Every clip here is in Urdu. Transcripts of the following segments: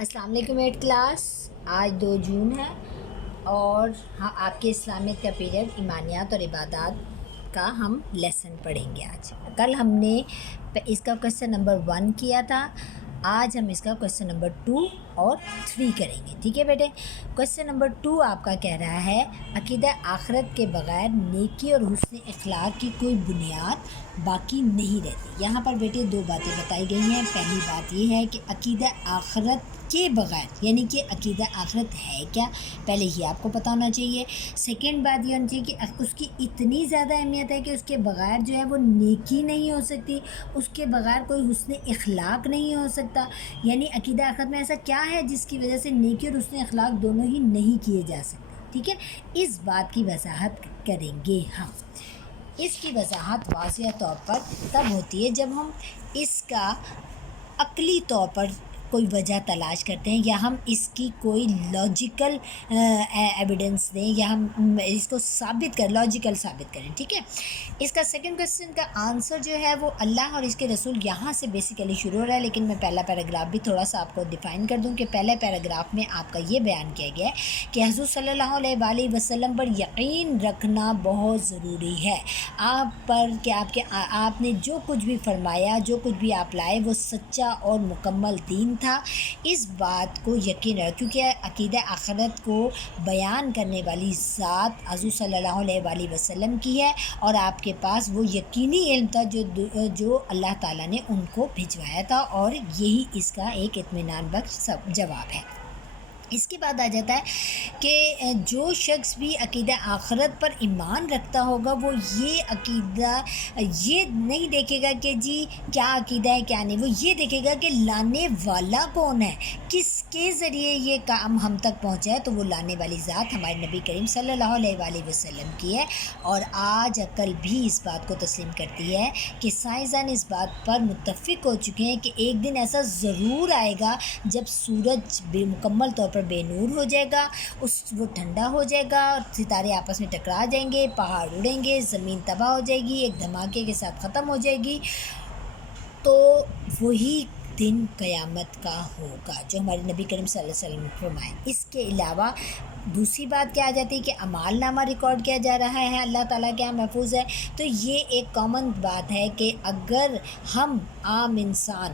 السلام علیکم 8 کلاس. آج 2 جون ہے اور آپ کے اسلامک کا پیریڈ ایمانیات اور عبادات کا ہم لیسن پڑھیں گے. آج کل ہم نے اس کا کویسچن نمبر 1 کیا تھا. آج ہم اس کا کویسچن نمبر 2 اور 3 کریں گے. ٹھیک ہے بیٹے. کویسچن نمبر 2 آپ کا کہہ رہا ہے عقیدہ آخرت کے بغیر نیکی اور حسن اخلاق کی کوئی بنیاد باقی نہیں رہتی. یہاں پر بیٹے 2 باتیں بتائی گئی ہیں. پہلی بات یہ ہے کہ عقیدہ آخرت کے بغیر یعنی کہ عقیدہ آخرت ہے کیا، پہلے یہ آپ کو پتہ ہونا چاہیے. سیکنڈ بات یہ ہونی چاہیے کہ اس کی اتنی زیادہ اہمیت ہے کہ اس کے بغیر جو ہے وہ نیکی نہیں ہو سکتی، اس کے بغیر کوئی حسن اخلاق نہیں ہو سکتا. یعنی عقیدہ آخرت میں ایسا کیا ہے جس کی وجہ سے نیکی اور حسن اخلاق دونوں ہی نہیں کیے جا سکتے. ٹھیک ہے، اس بات کی وضاحت کریں گے ہم. اس کی وضاحت واضح طور پر تب ہوتی ہے جب ہم اس کا عقلی طور پر کوئی وجہ تلاش کرتے ہیں یا ہم اس کی کوئی لاجیکل ایویڈنس دیں یا ہم اس کو لاجیکل ثابت کریں. ٹھیک ہے. اس کا سیکنڈ کویسچن کا آنسر جو ہے وہ اللہ اور اس کے رسول یہاں سے بیسیکلی شروع ہو رہا ہے، لیکن میں پہلا پیراگراف بھی تھوڑا سا آپ کو ڈیفائن کر دوں کہ پہلے پیراگراف میں آپ کا یہ بیان کیا گیا ہے کہ حضور صلی اللہ علیہ وآلہ وسلم پر یقین رکھنا بہت ضروری ہے. آپ پر کہ آپ نے جو کچھ بھی فرمایا، جو کچھ بھی آپ لائے وہ سچا اور مکمل دین تھا. اس بات کو یقین رکھ، کیونکہ عقیدہ آخرت کو بیان کرنے والی ذات حضور صلی اللہ علیہ وآلہ وسلم کی ہے اور آپ کے پاس وہ یقینی علم تھا جو اللہ تعالیٰ نے ان کو بھجوایا تھا، اور یہی اس کا ایک اطمینان بخش جواب ہے. اس کے بعد آ جاتا ہے کہ جو شخص بھی عقیدہ آخرت پر ایمان رکھتا ہوگا وہ یہ عقیدہ یہ نہیں دیکھے گا کہ جی کیا عقیدہ ہے کیا نہیں، وہ یہ دیکھے گا کہ لانے والا کون ہے، کس کے ذریعے یہ کام ہم تک پہنچا ہے. تو وہ لانے والی ذات ہمارے نبی کریم صلی اللہ علیہ وآلہ وسلم کی ہے. اور آج عقل بھی اس بات کو تسلیم کرتی ہے کہ سائنسدان اس بات پر متفق ہو چکے ہیں کہ ایک دن ایسا ضرور آئے گا جب سورج مکمل طور پر بے نور ہو جائے گا، وہ ٹھنڈا ہو جائے گا، ستارے آپس میں ٹکرا جائیں گے، پہاڑ اڑیں گے، زمین تباہ ہو جائے گی، ایک دھماکے کے ساتھ ختم ہو جائے گی. تو وہی دن قیامت کا ہوگا جو ہمارے نبی کریم صلی اللہ علیہ وسلم نے فرمایا. اس کے علاوہ دوسری بات کیا آ جاتی ہے کہ اعمال نامہ ریکارڈ کیا جا رہا ہے، اللہ تعالیٰ کے یہاں محفوظ ہے. تو یہ ایک کامن بات ہے کہ اگر ہم عام انسان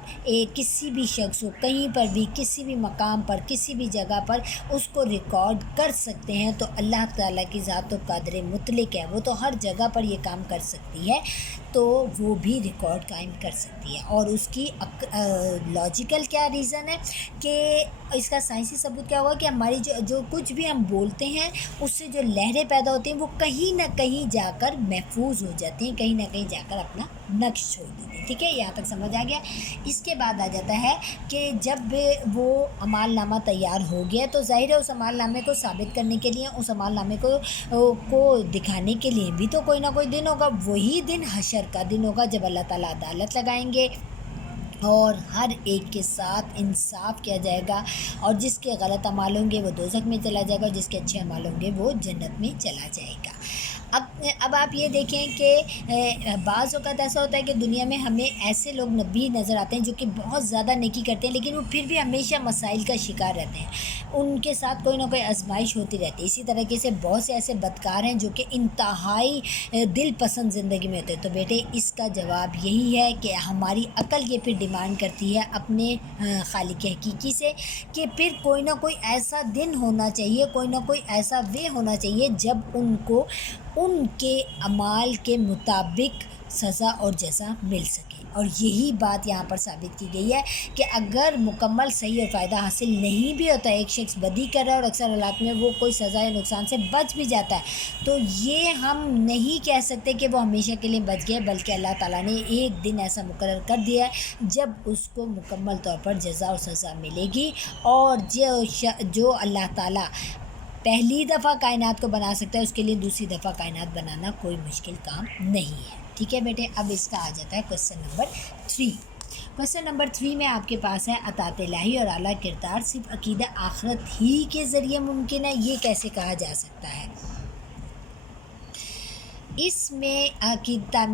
کسی بھی شخص کو کہیں پر بھی کسی بھی مقام پر کسی بھی جگہ پر اس کو ریکارڈ کر سکتے ہیں تو اللہ تعالیٰ کی ذات و قادر مطلق ہے، وہ تو ہر جگہ پر یہ کام کر سکتی ہے، تو وہ بھی ریکارڈ قائم کر سکتی ہے. اور اس کی لاجیکل کیا ریزن ہے کہ اس کا سائنسی ثبوت کیا ہوا کہ ہماری جو کچھ بھی ہم بولتے ہیں اس سے جو لہریں پیدا ہوتی ہیں وہ کہیں نہ کہیں جا کر محفوظ ہو جاتی ہیں، کہیں نہ کہیں جا کر اپنا نقش چھوڑ دیتی ہیں. ٹھیک ہے، یہاں تک سمجھ آ گیا. اس کے بعد آ جاتا ہے کہ جب وہ عمال نامہ تیار ہو گیا تو ظاہر ہے اس عمال نامے کو ثابت کرنے کے لیے، اس عمال نامے کو دکھانے کے لیے بھی تو کوئی نہ کوئی دن ہوگا. وہی دن حشر کا دن ہوگا جب اللہ تعالیٰ عدالت لگائیں گے اور ہر ایک کے ساتھ انصاف کیا جائے گا، اور جس کے غلط اعمال ہوں گے وہ دوزخ میں چلا جائے گا، جس کے اچھے اعمال ہوں گے وہ جنت میں چلا جائے گا. اب آپ یہ دیکھیں کہ بعض اوقات ایسا ہوتا ہے کہ دنیا میں ہمیں ایسے لوگ نبی نظر آتے ہیں جو کہ بہت زیادہ نیکی کرتے ہیں لیکن وہ پھر بھی ہمیشہ مسائل کا شکار رہتے ہیں، ان کے ساتھ کوئی نہ کوئی آزمائش ہوتی رہتی ہے. اسی طریقے سے بہت سے ایسے بدکار ہیں جو کہ انتہائی دل پسند زندگی میں ہوتے ہیں. تو بیٹے اس کا جواب یہی ہے کہ ہماری عقل یہ پھر ڈیمانڈ کرتی ہے اپنے خالق حقیقی سے کہ پھر کوئی نہ کوئی ایسا دن ہونا چاہیے، کوئی نہ کوئی ایسا وے ہونا چاہیے جب ان کو ان کے اعمال کے مطابق سزا اور جزا مل سکے. اور یہی بات یہاں پر ثابت کی گئی ہے کہ اگر مکمل صحیح اور فائدہ حاصل نہیں بھی ہوتا ہے، ایک شخص بدی کر رہا ہے اور اکثر حالات میں وہ کوئی سزا یا نقصان سے بچ بھی جاتا ہے، تو یہ ہم نہیں کہہ سکتے کہ وہ ہمیشہ کے لیے بچ گئے، بلکہ اللہ تعالیٰ نے ایک دن ایسا مقرر کر دیا ہے جب اس کو مکمل طور پر جزا اور سزا ملے گی. اور جو اللہ تعالیٰ پہلی دفعہ کائنات کو بنا سکتا ہے اس کے لیے دوسری دفعہ کائنات بنانا کوئی مشکل کام نہیں ہے. ٹھیک ہے بیٹے. اب اس کا آ جاتا ہے کویسچن نمبر 3. کویسچن نمبر 3 میں آپ کے پاس ہے اطاعت الہی اور اعلیٰ کردار صرف عقیدہ آخرت ہی کے ذریعے ممکن ہے، یہ کیسے کہا جا سکتا ہے؟ اس میں عقیدہ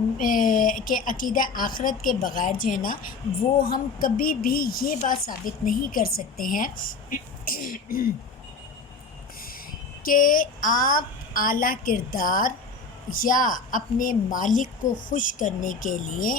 آخرت کے بغیر جو ہے نا وہ ہم کبھی بھی یہ بات ثابت نہیں کر سکتے ہیں کہ آپ اعلیٰ کردار یا اپنے مالک کو خوش کرنے کے لیے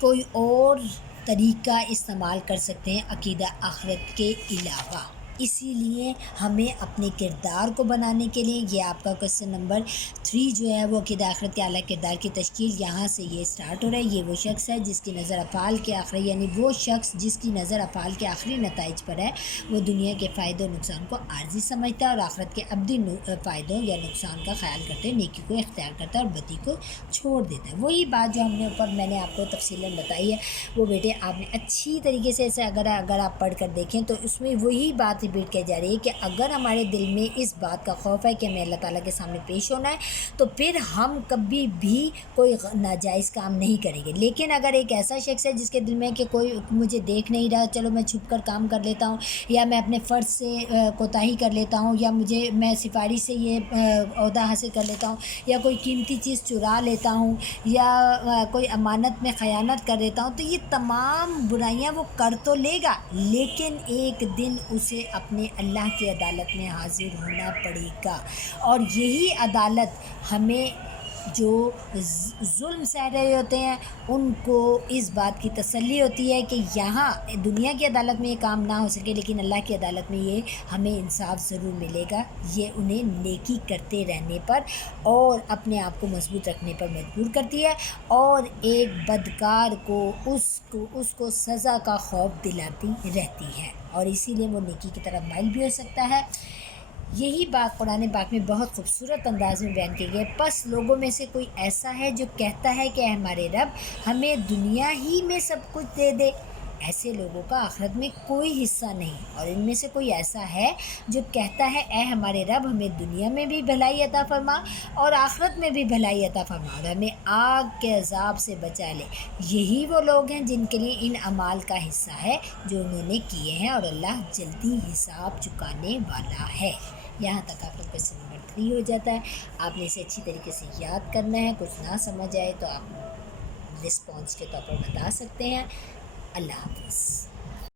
کوئی اور طریقہ استعمال کر سکتے ہیں عقیدہ آخرت کے علاوہ۔ اسی لیے ہمیں اپنے کردار کو بنانے کے لیے، یہ آپ کا کوسچن نمبر 3 جو ہے وہ عقیدہ آخرت کے اعلیٰ کردار کی تشکیل، یہاں سے یہ سٹارٹ ہو رہا ہے۔ یہ وہ شخص ہے جس کی نظر افعال کے آخری، یعنی وہ شخص جس کی نظر افعال کے آخری نتائج پر ہے، وہ دنیا کے فائدے و نقصان کو عارضی سمجھتا ہے اور آخرت کے ابدی فائدوں یا نقصان کا خیال کرتے ہوئے نیکی کو اختیار کرتا ہے اور بدی کو چھوڑ دیتا ہے۔ وہی بات جو ہم نے اوپر میں نے آپ کو تفصیلاً بتائی ہے، وہ بیٹے آپ نے اچھی طریقے سے اسے اگر آپ پڑھ کر دیکھیں تو اس میں وہی بات ریپیٹ کی جا رہی ہے کہ اگر ہمارے دل میں اس بات کا خوف ہے کہ ہمیں اللہ تعالیٰ کے سامنے پیش ہونا ہے تو پھر ہم کبھی بھی کوئی ناجائز کام نہیں کریں گے۔ لیکن اگر ایک ایسا شخص ہے جس کے دل میں کہ کوئی مجھے دیکھ نہیں رہا، چلو میں چھپ کر کام کر لیتا ہوں، یا میں اپنے فرض سے کوتاہی کر لیتا ہوں، یا میں سفارش سے یہ عہدہ حاصل کر لیتا ہوں، یا کوئی قیمتی چیز چرا لیتا ہوں، یا کوئی امانت میں خیانت کر دیتا ہوں، تو یہ تمام برائیاں وہ کر تو لے گا، لیکن ایک دن اسے اپنے اللہ کی عدالت میں حاضر ہونا پڑے گا۔ اور یہی عدالت ہمیں جو ظلم سہ رہے ہوتے ہیں ان کو اس بات کی تسلی ہوتی ہے کہ یہاں دنیا کی عدالت میں یہ کام نہ ہو سکے لیکن اللہ کی عدالت میں یہ ہمیں انصاف ضرور ملے گا۔ یہ انہیں نیکی کرتے رہنے پر اور اپنے آپ کو مضبوط رکھنے پر مجبور کرتی ہے، اور ایک بدکار کو اس کو سزا کا خوف دلاتی رہتی ہے، اور اسی لیے وہ نیکی کی طرف مائل بھی ہو سکتا ہے۔ یہی بات قرآن پاک میں بہت خوبصورت انداز میں بیان کی گئی ہے۔ پس لوگوں میں سے کوئی ایسا ہے جو کہتا ہے کہ ہمارے رب ہمیں دنیا ہی میں سب کچھ دے دے، ایسے لوگوں کا آخرت میں کوئی حصہ نہیں۔ اور ان میں سے کوئی ایسا ہے جو کہتا ہے اے ہمارے رب ہمیں دنیا میں بھی بھلائی عطا فرما اور آخرت میں بھی بھلائی عطا فرما اور ہمیں آگ کے عذاب سے بچا لے۔ یہی وہ لوگ ہیں جن کے لیے ان اعمال کا حصہ ہے جو انہوں نے کیے ہیں، اور اللہ جلدی حساب چکانے والا ہے۔ یہاں تک آپ کا کوسچن نمبر 3 ہو جاتا ہے۔ آپ نے اسے اچھی طریقے سے یاد کرنا ہے، کچھ نہ سمجھ آئے تو آپ رسپانس کے طور پر بتا سکتے ہیں۔ اللہ حافظ۔